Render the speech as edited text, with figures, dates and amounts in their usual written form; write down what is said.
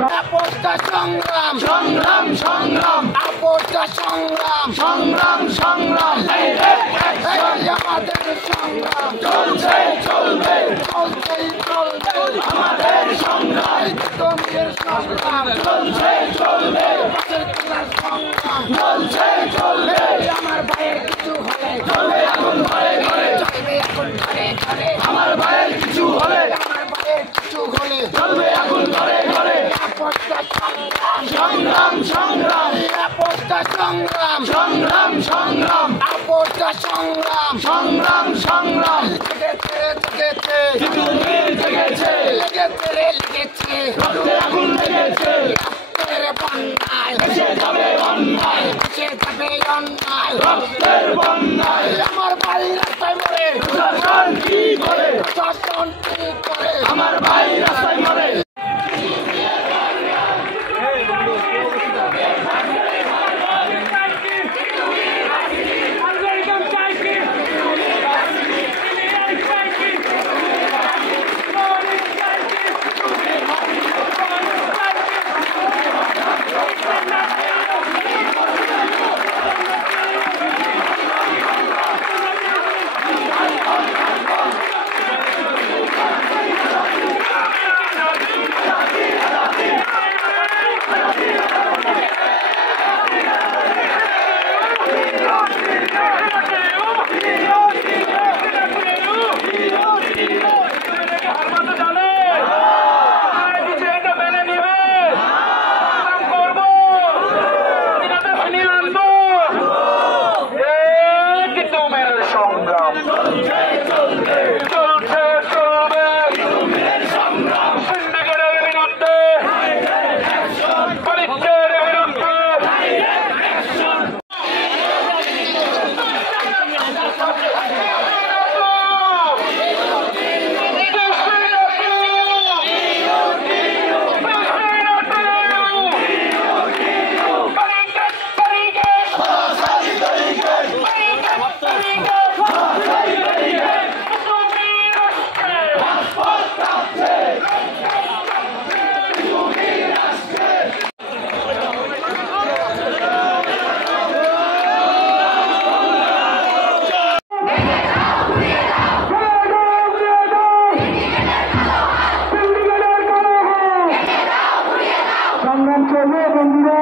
আপদটা সংগ্রাম সংগ্রাম সংগ্রাম আপদটা সংগ্রাম সংগ্রাম সংগ্রাম আমাদের সংগ্রাম চলছে চলবে চলছেই চলবে আমাদের সংগ্রাম তোমাদের সংগ্রাম চলছে চলবে সংগ্রাম চলছে চলবে আমার ভাইয়ের কিছু হলে চলবে এখন ঘরে ঘরে চলবে এখন ঘরে ঘরে আমার ভাইয়ের কিছু হলে আমার ভাইয়ের কিছু হলে চলবে এখন ঘরে ঘরে আপদটা সংগ্রাম সংগ্রাম সংগ্রাম আপদটা সংগ্রাম সংগ্রাম সংগ্রাম আপদটা সংগ্রাম সংগ্রাম সংগ্রাম জেগেছে জেগেছে কিছুদিন জেগেছে লেগেছে লেগেছে রক্তে আগুন লেগেছে রক্তের বন্যায় ভেসে যাবে অন্যায় ভেসে যাবে অন্যায় রক্তের বন্যায় আমার ভাই রাস্তায় মরে প্রশাসন কি করে প্রশাসন কি করে আমার ভাই রাস্তায় মরে সংগ্রাম চলবে বন্ধুরা।